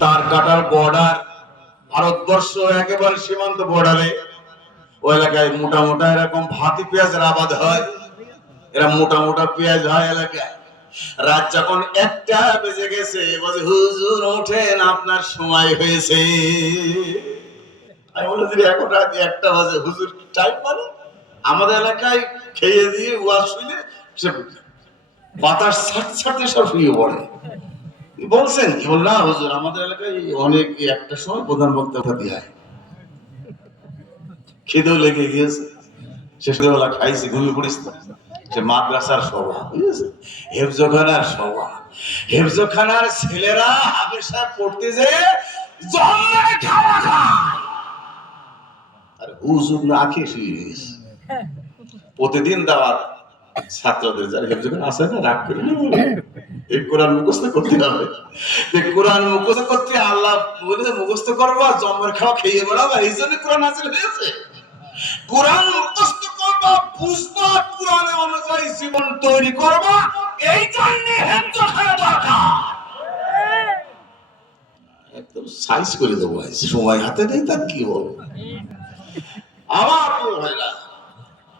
তার কাটার বর্ডার ভারতবর্ষ একেবারে সীমান্ত বর্ডারে ওই এলাকায় মোটা মোটা এরকম ভাতি পেঁয়াজের আবাদ হয়। এরা মোটা মোটা পেঁয়াজ হয় এলাকায়। রাত যখন একটা বেজে গেছে, বলে, হুজুর, ওঠেন, আপনার সময় হয়েছে। আমি বলে দিদি, এখন রাত একটা বাজে। হুজুর টাইম মানে আমাদের এলাকায় খেয়ে দিয়ে ওয়াশ শুনে সে বাতাস ছাড়তে ছাড়তে সব শুয়ে পড়ে। বলছেন কি না হুজুর, আমাদের এলাকায় অনেক একটা সময় প্রধান বক্তব্য দিয়ে হয়। লেগে গিয়েছে। পড়িস মাদ্রাসার সভা বুঝেছে হেফজখানার সভা। হেফজখানার ছেলেরা হাবেশা পড়তে যে জন্মে খাওয়া আর হুজুর না খেয়ে শুয়ে প্রতিদিন দাওয়াত ছাত্রদের, যারা হেফজখানা আছে না, রাগ করে এই কোরআন মুখস্থ করতে হবে। এই কোরআন মুখস্থ করতে আল্লাহ বলে মুখস্থ জন্মের খাওয়া খেয়ে বেড়াবা এই জন্য কোরআন হাসিল হয়েছে। কোরআন মুখস্থ অনুযায়ী জীবন তৈরি করবা, এই জন্য একদম সাইজ করে দেবো সময় হাতে নেই তার কি বলব। আমার ভাইরা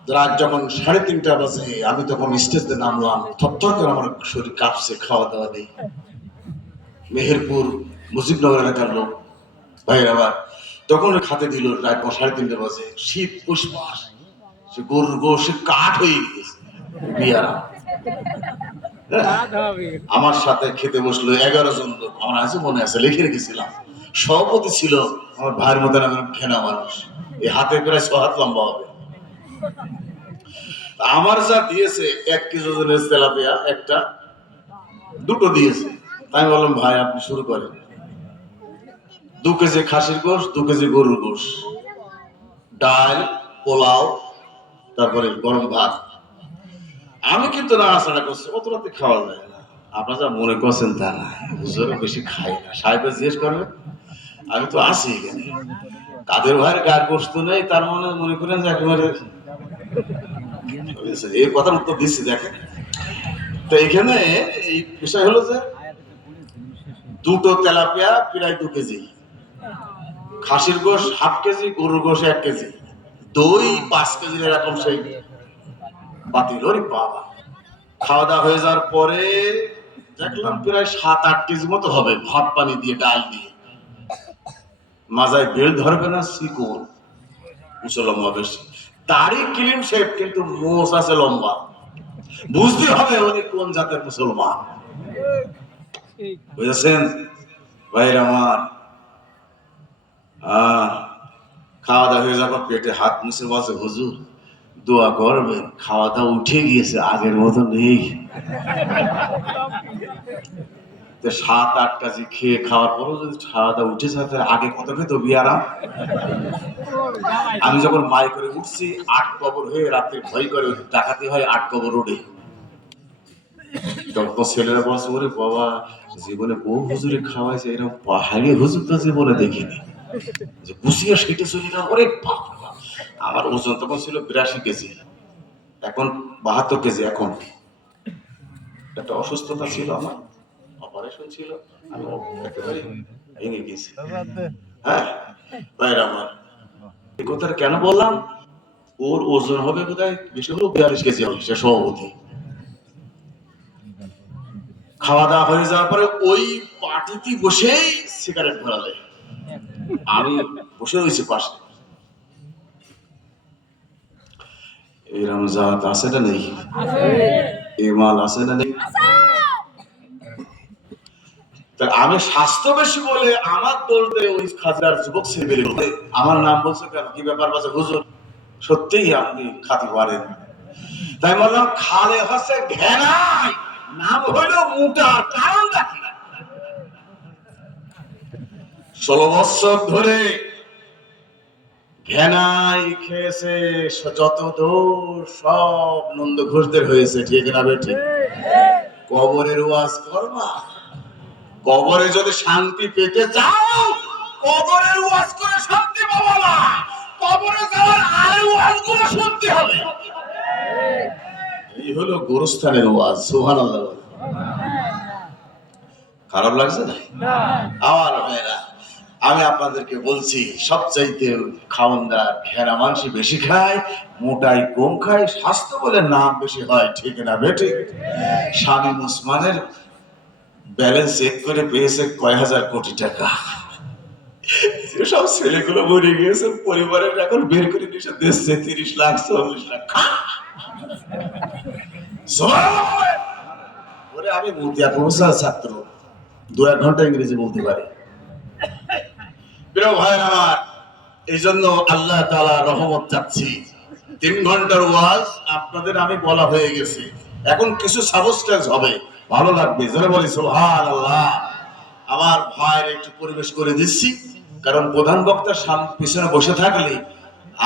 রাত যখন সাড়ে তিনটা বাজে, আমি তখন স্টেজে নামলাম। থরথর করে আমার শরীর কাঁপছে, খাওয়া দাওয়া নেই। মেহেরপুর মুজিবনগর এলাকার লোক, ভাইয়ের আবার। তখন খাতে দিল, রাত সাড়ে তিনটা বাজে। শীত পুষ মাস সে গরুর কাঠ হয়ে গিয়েছে। বিয়ারা। আমার সাথে খেতে বসল এগারো জন লোক। আমার আছে মনে আছে, লিখে রেখেছিলাম। সভাপতি ছিল আমার ভাইয়ের একজন ঘেনা মানুষ। এই হাতে প্রায় ছ হাত লম্বা হবে। আমার যা দিয়েছে, এক কেজি ওজনের তেলাপিয়া, একটা, দুটো দিয়েছে। আমি বললাম, ভাই, আপনি শুরু করেন। দু কেজি খাসির গোশ, দু কেজি গরুর গোশ। ডাল, পোলাও, তারপরে গরম ভাত। আমি কিন্তু নাড়াচাড়া করছি, অত রাতে খাওয়া যায় না। আপনারা যা মনে করছেন তা না। হুজুর, বেশি খাই না। সাহেবের জিজ্ঞেস করবে আমি তো আছি এখানে। কাদের ভাইয়ের গায়ের বস্তু নেই, তার মনে মনে করেন যে একেবারে? এই কথার উত্তর দিচ্ছি দেখেন। তো এখানে এই বিষয় হলো যে, দুটো তেলাপিয়া প্রায় দু কেজি। খাসির গোশ হাফ কেজি, গরুর গোশ এক কেজি। দই পাঁচ কেজি এরকম সেই বাতিল ওরে বাবা খাওয়া দাওয়া হয়ে যাওয়ার পরে দেখলাম প্রায় সাত, আট কেজি মতো হবে ভাত পানি দিয়ে, ডাল দিয়ে। মাজায় বেল ধরবে না, শিকড়। লম্বা বেশি তারই ক্লিন শেপ কিন্তু মোষ আছে লম্বা। বুঝতে হবে উনি কোন জাতের মুসলমান। বুঝেছেন? ভাইর আমার। খাওয়া দাওয়া হয়ে যাবার পেটে হাত মুছে বসে হুজুর, দোয়া করবেন খাওয়া দাওয়া উঠে গিয়েছে, আগের মতো নেই। সাত আট কেজি খেয়ে খাওয়ার পরও যদি খাওয়া উঠে যায় আগে কত খেত বিয়ারাম আমি? যখন মাই করে উঠছি, আট কবর হয়ে রাত্রে ভয় করে ডাকাতি হয় আট কবর রোডে। তখন ছেলেরা বলছে, ওরে বাবা, জীবনে বহু হুজুরে খাওয়াইছে এরকম পাহাড়ি হুজুর তো জীবনে দেখিনি। যে কুচিয়া সেটে চলে না, ওরে। আমার ওজন তখন ছিল বিরাশি কেজি। এখন বাহাত্তর কেজি এখন। একটা অসুস্থতা ছিল আমার। অপারেশন ছিল আমি একেবারে ভেঙে গেছি। হ্যাঁ আমার। এই কথাটা কেন বললাম? ওর ওজন হবে বোধহয় বেশি হলো বিয়াল্লিশ কেজি হবে সে সভাপতি। খাওয়া দাওয়া হয়ে যাওয়ার পরে ওই পার্টিতে বসেই সিগারেট ভরালে আমি বসে রয়েছি পাশে। এরম জাত আছে না নেই? এ মাল আছে না নেই? তা আমি স্বাস্থ্য বেশি বলে আমার দলতে ওই খাজরার যুবক ছেলে আমার নাম বলছো কেন? কি ব্যাপার বলছে হুজুর সত্যিই আপনি খাতে পারেন তাই বললাম খালে হচ্ছে ঘেনাই নাম হইল মুটা কারণটা কি? ষোলো বছর ধরে ঘেনাই খেয়েছে যত দোষ সব নন্দ ঘোষদের হয়েছে ঠিক না বেঠি কবরের ওয়াজ করবা কবরে যদি শান্তি পেতে চাও কবরের ওয়াজ করে শান্তি পাবো না। কবরে যাওয়ার আর ওয়াজগুলো শুনতে হবে। এই হলো গোরস্থানের ওয়াজ সুহান খারাপ লাগছে না? আমার ভাইরা আমি আপনাদেরকে বলছি সবচাইতে খাওয়ানদার ঘেরা মাংসি বেশি খায় মোটাই কম খায় স্বাস্থ্য বলে নাম বেশি হয় ঠিক না বেঠিক শামীম ওসমানের ব্যালেন্স চেক করে পেয়েছে কয় হাজার কোটি টাকা। সব ছেলেগুলো মরে গিয়েছে, পরিবারের এখন বের করে তিরিশ লাখ, চল্লিশ লাখ। আমি প্রফেসর ছাত্র দু এক ঘণ্টা ইংরেজি বলতে পারি। ভাই আমার, এই জন্য আল্লাহ তালা রহমত চাচ্ছি। তিন ঘণ্টার ওয়াজ আপনাদের আমি বলা হয়ে গেছে। এখন কিছু সাবস্টেন্স হবে। ভালো লাগবে, জোরে বলি সোহান আল্লাহ আমার ভাইয়ের একটু পরিবেশ করে দিচ্ছি, কারণ প্রধান বক্তার পিছনে বসে থাকলে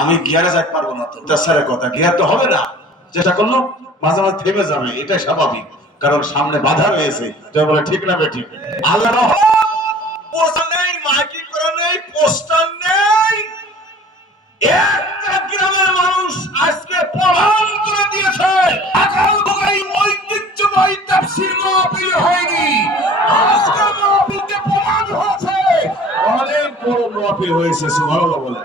আমি গিয়ারে যাইতে পারব না তো। স্যারের কথা, গিয়ার তো হবে না। যেটা করল, মাঝে মাঝে থেমে যাবে, এটাই স্বাভাবিক, কারণ সামনে বাধা রয়েছে। বলে, ঠিক না বেঠিক? আল্লাহ নেই, মাইকিং করা নেই, পোস্টার নেই। একটা গ্রামের মানুষ আজকে প্রমাণ করে দিয়েছে, আকাল ঐতিহ্যবাহী হয়নি। আজকে প্রমাণ হয়েছে। অনেক বড় হয়েছে বলে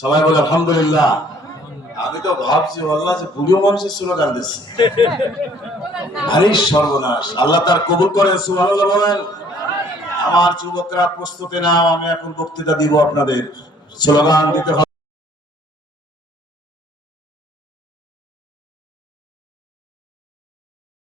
সবাই বলে, আলহামদুলিল্লাহ। আমি তো ভাবছি, আল্লাহ যে বুড়িও মানুষের স্লোগান দিচ্ছে। ভারী সর্বনাশ। আল্লাহ তার কবুল করেন, সুবহানাল্লাহ বলেন। আমার যুবকরা প্রস্তুতি নাও, আমি এখন বক্তৃতা দিব আপনাদের। স্লোগান দিতে হবে